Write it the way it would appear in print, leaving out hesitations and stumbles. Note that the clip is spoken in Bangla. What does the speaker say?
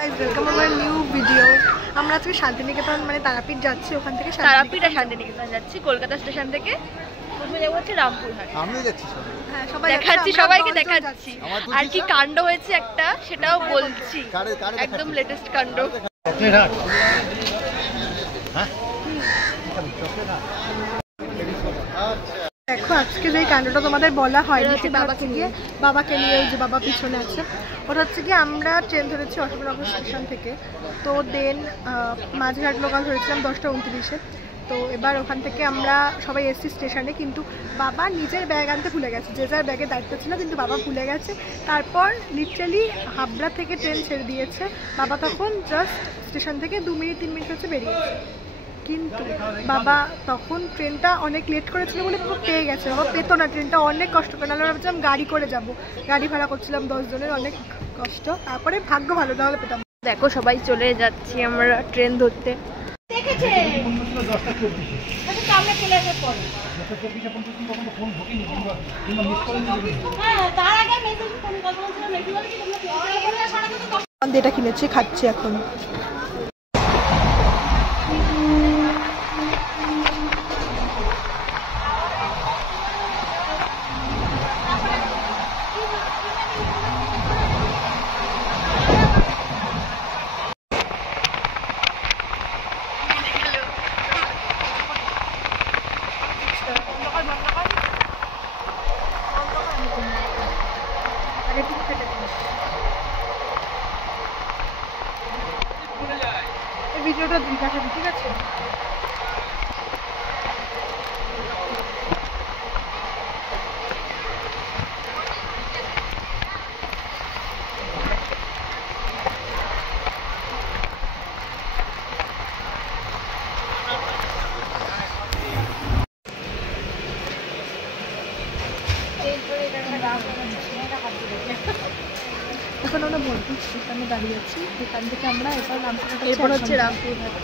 ওয়েলকাম আমার নিউ ভিডিও। আমরা আজকে শান্তিনিকেতন মানে তারাপীঠ যাচ্ছি, ওখান থেকে তারাপীঠ আর শান্তিনিকেতন যাচ্ছি। কলকাতা স্টেশন থেকে প্রথমে যাবো হচ্ছে রামপুরহাট। আমিও যাচ্ছি, হ্যাঁ সবাই দেখাচ্ছি, সবাইকে দেখাচ্ছি। আর কি কাণ্ড হয়েছে একটা সেটাও বলছি, একদম লেটেস্ট কাণ্ড। দেখো আজকে যে কাণ্ডটা তোমাদের বলা হয়নি সেটা বাবাকে নিয়ে, বাবাকে নিয়ে ওই যে বাবা পিছনে আছে, ওটা হচ্ছে কি আমরা ট্রেন ধরেছি অশোকনগর স্টেশন থেকে। তো দেন মাঝঘাট লোকাল ধরেছিলাম 10:29-এ। তো এবার ওখান থেকে আমরা সবাই এসছি স্টেশনে, কিন্তু বাবা নিজের ব্যাগ আনতে ভুলে গেছে। যে যার ব্যাগের দায়িত্ব ছিল কিন্তু বাবা ভুলে গেছে। তারপর লিটারালি হাবড়া থেকে ট্রেন ছেড়ে দিয়েছে, বাবা তখন জাস্ট স্টেশন থেকে 2 মিনিট 3 মিনিট হচ্ছে বেরিয়েছে। কিন্তু বাবা তখন ট্রেনটা অনেক লেট করেছিল বলে বাবা পেয়ে গেছে। বাবা পেতো না, ট্রেনটা অনেক কষ্ট করে, আমরা ভাবছিলাম গাড়ি করে যাব, গাড়ি ভাড়া করছিলাম 10 জনের, অনেক কষ্ট। তারপরে ভাগ্য ভালো, তাহলে পেতাম। দেখো সবাই চলে যাচ্ছি আমরা ট্রেন ধরতে। এটা কিনেছি, খাচ্ছি এখন। ভিডিওটা দেখাবি, ঠিক আছে? এখন আমরা বোলপুর স্টেশনে দাঁড়িয়ে আছি, এখান থেকে আমরা এরপর হচ্ছে রামপুরহাট।